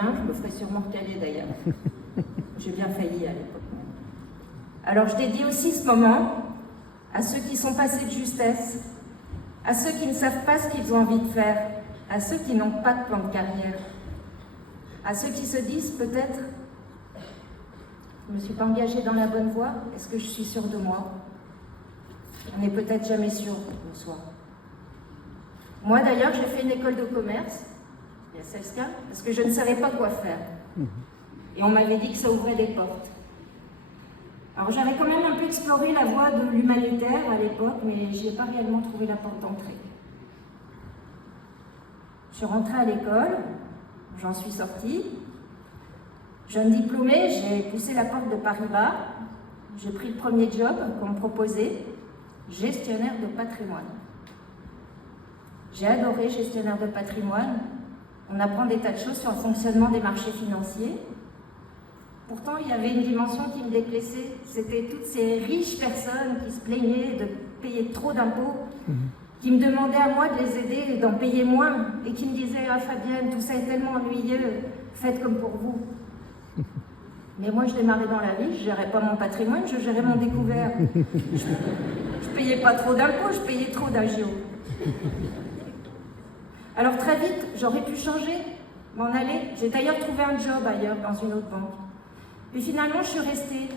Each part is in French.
Je me ferai sûrement recaler d'ailleurs. J'ai bien failli à l'époque. Alors je dédie aussi ce moment à ceux qui sont passés de justesse, à ceux qui ne savent pas ce qu'ils ont envie de faire, à ceux qui n'ont pas de plan de carrière, à ceux qui se disent peut-être « je ne me suis pas engagée dans la bonne voie, est-ce que je suis sûre de moi ?» On n'est peut-être jamais sûr de soi. Moi d'ailleurs, j'ai fait une école de commerce, il y a 16 cas, parce que je ne savais pas quoi faire. Et on m'avait dit que ça ouvrait des portes. Alors j'avais quand même un peu exploré la voie de l'humanitaire à l'époque, mais je n'ai pas réellement trouvé la porte d'entrée. Je suis rentrée à l'école, j'en suis sortie. Jeune diplômée, j'ai poussé la porte de Paribas, j'ai pris le premier job qu'on me proposait, gestionnaire de patrimoine. J'ai adoré gestionnaire de patrimoine. On apprend des tas de choses sur le fonctionnement des marchés financiers. Pourtant, il y avait une dimension qui me déplaisait. C'était toutes ces riches personnes qui se plaignaient de payer trop d'impôts, qui me demandaient à moi de les aider et d'en payer moins, et qui me disaient « Ah Fabienne, tout ça est tellement ennuyeux, faites comme pour vous. » Mais moi, je démarrais dans la vie, je ne gérais pas mon patrimoine, je gérais mon découvert. Je ne payais pas trop d'impôts, je payais trop d'agio. Alors très vite, j'aurais pu changer, m'en aller. J'ai d'ailleurs trouvé un job ailleurs, dans une autre banque. Puis finalement, je suis restée,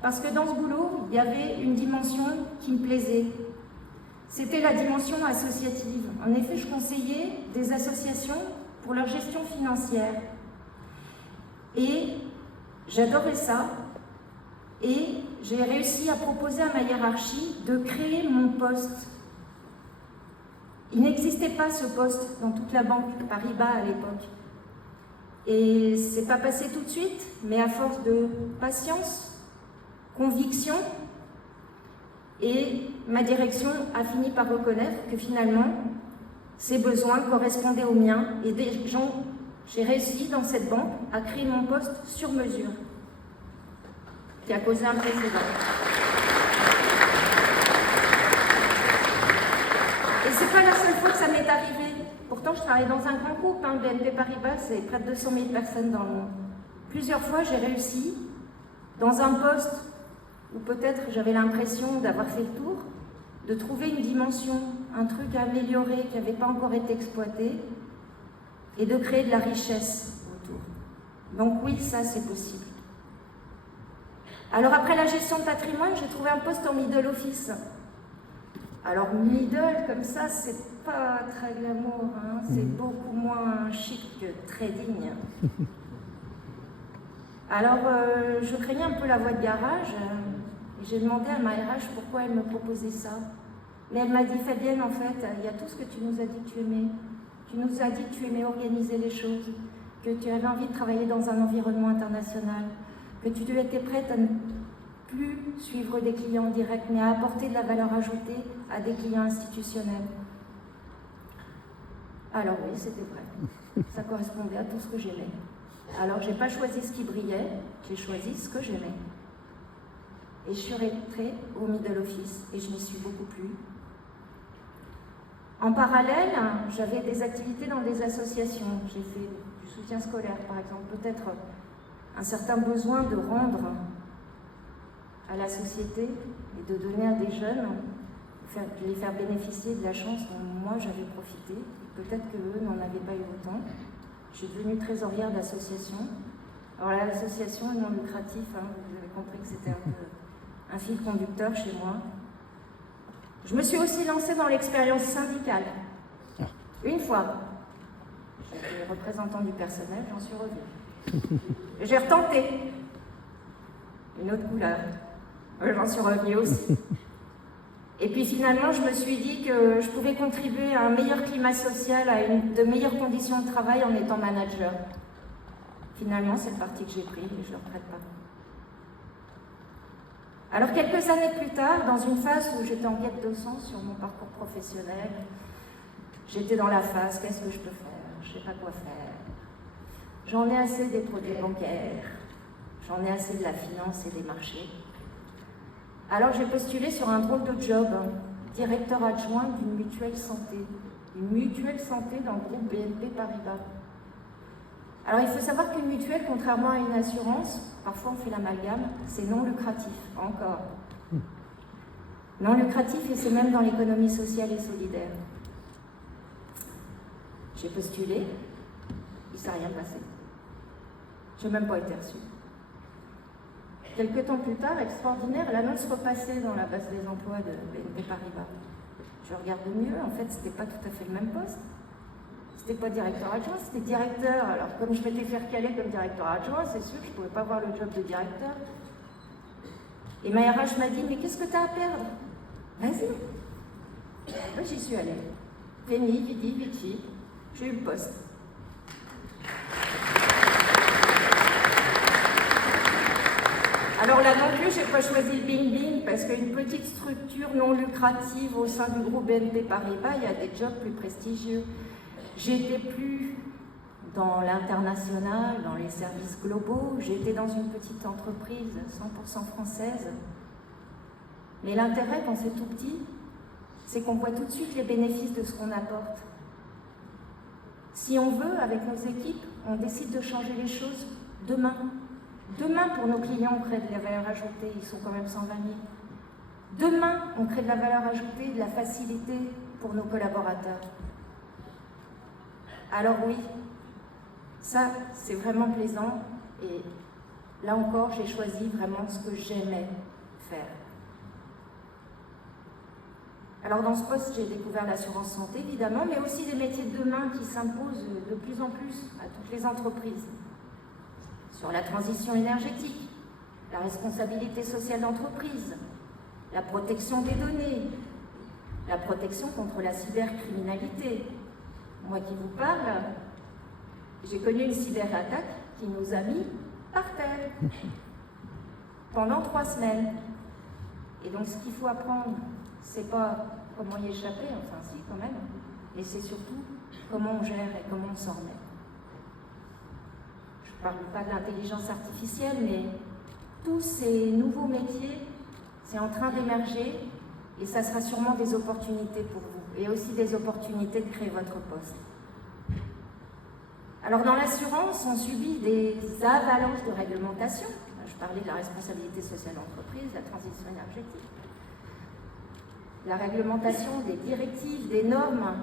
parce que dans ce boulot, il y avait une dimension qui me plaisait. C'était la dimension associative. En effet, je conseillais des associations pour leur gestion financière. Et j'adorais ça. Et j'ai réussi à proposer à ma hiérarchie de créer mon poste. Il n'existait pas ce poste dans toute la banque Paribas à l'époque. Et c'est pas passé tout de suite, mais à force de patience, conviction, et ma direction a fini par reconnaître que finalement, ses besoins correspondaient aux miens. Et j'ai réussi dans cette banque à créer mon poste sur mesure, qui a causé un précédent. Et c'est pas la seule fois que ça m'est arrivé. Pourtant, je travaille dans un grand groupe, BNP Paribas, c'est près de 200 000 personnes dans le monde. Plusieurs fois, j'ai réussi, dans un poste où peut-être j'avais l'impression d'avoir fait le tour, de trouver une dimension, un truc à améliorer qui n'avait pas encore été exploité, et de créer de la richesse autour. Donc oui, ça, c'est possible. Alors après la gestion de patrimoine, j'ai trouvé un poste en middle office. Alors middle, comme ça, c'est pas très glamour, hein. C'est beaucoup moins chic que très digne. Alors je craignais un peu la voie de garage, et j'ai demandé à ma RH pourquoi elle me proposait ça. Mais elle m'a dit, Fabienne, en fait, il y a tout ce que tu nous as dit que tu aimais. Tu nous as dit que tu aimais organiser les choses, que tu avais envie de travailler dans un environnement international, que tu étais prête à ne plus suivre des clients directs, mais à apporter de la valeur ajoutée à des clients institutionnels. Alors oui, c'était vrai. Ça correspondait à tout ce que j'aimais. Alors j'ai pas choisi ce qui brillait, j'ai choisi ce que j'aimais. Et je suis rentrée au middle office et je m'y suis beaucoup plu. En parallèle, j'avais des activités dans des associations. J'ai fait du soutien scolaire, par exemple, peut-être un certain besoin de rendre à la société et de donner à des jeunes, de les faire bénéficier de la chance dont moi j'avais profité. Peut-être qu'eux n'en avaient pas eu autant. Je suis devenue trésorière d'association. Alors l'association est non lucrative, hein, vous avez compris que c'était un fil conducteur chez moi. Je me suis aussi lancée dans l'expérience syndicale. Une fois, j'étais représentant du personnel, j'en suis revenue. J'ai retenté une autre couleur. J'en suis revenue aussi. Et puis finalement, je me suis dit que je pouvais contribuer à un meilleur climat social, à de meilleures conditions de travail en étant manager. Finalement, c'est le parti que j'ai pris et je ne le regrette pas. Alors quelques années plus tard, dans une phase où j'étais en quête de sens sur mon parcours professionnel, j'étais dans la phase, qu'est-ce que je peux faire? Je ne sais pas quoi faire. J'en ai assez des produits bancaires, j'en ai assez de la finance et des marchés. Alors j'ai postulé sur un drôle de job, directeur adjoint d'une mutuelle santé. Une mutuelle santé dans le groupe BNP Paribas. Alors il faut savoir qu'une mutuelle, contrairement à une assurance, parfois on fait l'amalgame, c'est non lucratif, encore. Non lucratif, et c'est même dans l'économie sociale et solidaire. J'ai postulé, il ne s'est rien passé. Je n'ai même pas été reçue. Quelques temps plus tard, extraordinaire, l'annonce repassait dans la base des emplois de BNP Paribas. Je regarde mieux, en fait, c'était pas tout à fait le même poste. C'était pas directeur adjoint, c'était directeur. Alors, comme je m'étais fait recaler comme directeur adjoint, c'est sûr que je ne pouvais pas avoir le job de directeur. Et ma RH m'a dit, mais qu'est-ce que tu as à perdre? Vas-y. Ben, j'y suis allée. Veni, vidi, vici. J'ai eu le poste. Alors là non plus, je n'ai pas choisi le bing-bing parce qu'une petite structure non lucrative au sein du groupe BNP Paribas, il y a des jobs plus prestigieux. J'étais plus dans l'international, dans les services globaux, j'étais dans une petite entreprise 100% française. Mais l'intérêt quand c'est tout petit, c'est qu'on voit tout de suite les bénéfices de ce qu'on apporte. Si on veut, avec nos équipes, on décide de changer les choses demain. Demain, pour nos clients, on crée de la valeur ajoutée, ils sont quand même 120 000. Demain, on crée de la valeur ajoutée, de la facilité pour nos collaborateurs. Alors oui, ça, c'est vraiment plaisant. Et là encore, j'ai choisi vraiment ce que j'aimais faire. Alors dans ce poste, j'ai découvert l'assurance santé, évidemment, mais aussi des métiers de demain qui s'imposent de plus en plus à toutes les entreprises. Sur la transition énergétique, la responsabilité sociale d'entreprise, la protection des données, la protection contre la cybercriminalité. Moi qui vous parle, j'ai connu une cyberattaque qui nous a mis par terre pendant 3 semaines. Et donc ce qu'il faut apprendre, c'est pas comment y échapper, enfin si quand même, mais c'est surtout comment on gère et comment on s'en remet. Je ne parle pas de l'intelligence artificielle, mais tous ces nouveaux métiers, c'est en train d'émerger et ça sera sûrement des opportunités pour vous et aussi des opportunités de créer votre poste. Alors dans l'assurance, on subit des avalanches de réglementation. Je parlais de la responsabilité sociale d'entreprise, la transition énergétique, la réglementation des directives, des normes.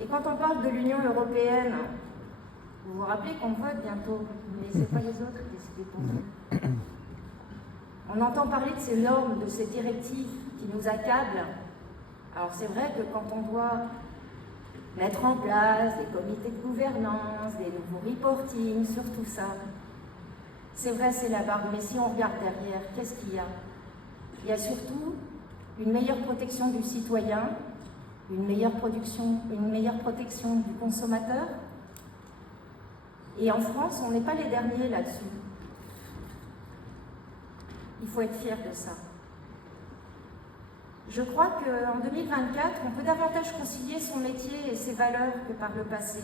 Et quand on parle de l'Union européenne, vous vous rappelez qu'on vote bientôt, mais ce n'est pas les autres qui décident pour nous. On entend parler de ces normes, de ces directives qui nous accablent. Alors c'est vrai que quand on doit mettre en place des comités de gouvernance, des nouveaux reporting sur tout ça, c'est vrai, c'est la barbe, mais si on regarde derrière, qu'est-ce qu'il y a? Il y a surtout une meilleure protection du citoyen, une meilleure protection du consommateur. Et en France, on n'est pas les derniers là-dessus. Il faut être fier de ça. Je crois qu'en 2024, on peut davantage concilier son métier et ses valeurs que par le passé.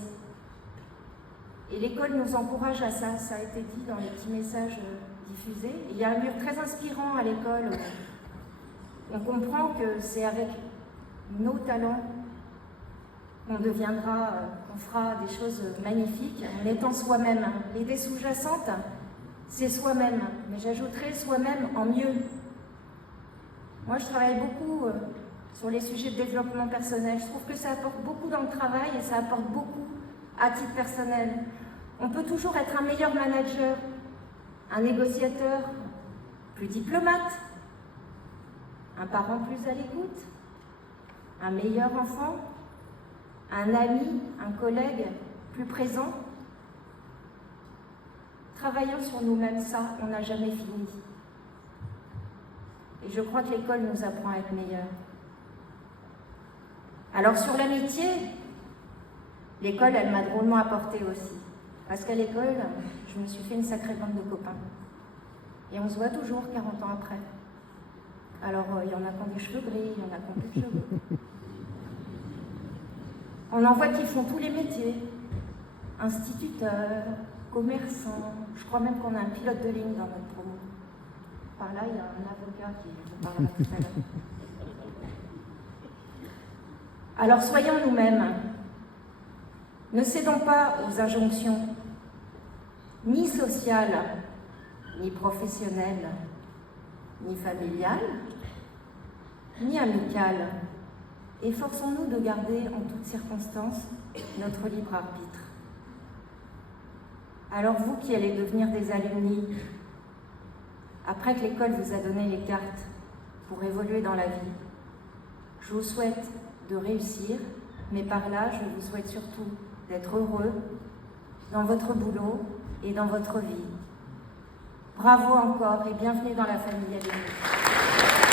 Et l'école nous encourage à ça, ça a été dit dans les petits messages diffusés. Et il y a un mur très inspirant à l'école. On comprend que c'est avec nos talents qu'on deviendra, qu'on fera des choses magnifiques en étant soi-même. L'idée sous-jacente, c'est soi-même, mais j'ajouterai soi-même en mieux. Moi, je travaille beaucoup sur les sujets de développement personnel. Je trouve que ça apporte beaucoup dans le travail et ça apporte beaucoup à titre personnel. On peut toujours être un meilleur manager, un négociateur plus diplomate, un parent plus à l'écoute, un meilleur enfant, un ami, un collègue plus présent. Travaillons sur nous-mêmes, ça, on n'a jamais fini. Et je crois que l'école nous apprend à être meilleurs. Alors sur l'amitié, l'école, elle m'a drôlement apporté aussi. Parce qu'à l'école, je me suis fait une sacrée bande de copains. Et on se voit toujours 40 ans après. Alors, il y en a qui ont des cheveux gris, il y en a qui ont plus de cheveux. On en voit qui font tous les métiers. Instituteurs, commerçants. Je crois même qu'on a un pilote de ligne dans notre promo. Par là, il y a un avocat qui vous parlera tout à l'heure. Alors, soyons nous-mêmes. Ne cédons pas aux injonctions, ni sociales, ni professionnelles, ni familiales, ni amicales. Efforçons-nous de garder en toutes circonstances notre libre arbitre. Alors vous qui allez devenir des alumni, après que l'école vous a donné les cartes pour évoluer dans la vie, je vous souhaite de réussir, mais par là, je vous souhaite surtout d'être heureux dans votre boulot et dans votre vie. Bravo encore et bienvenue dans la famille Adélie.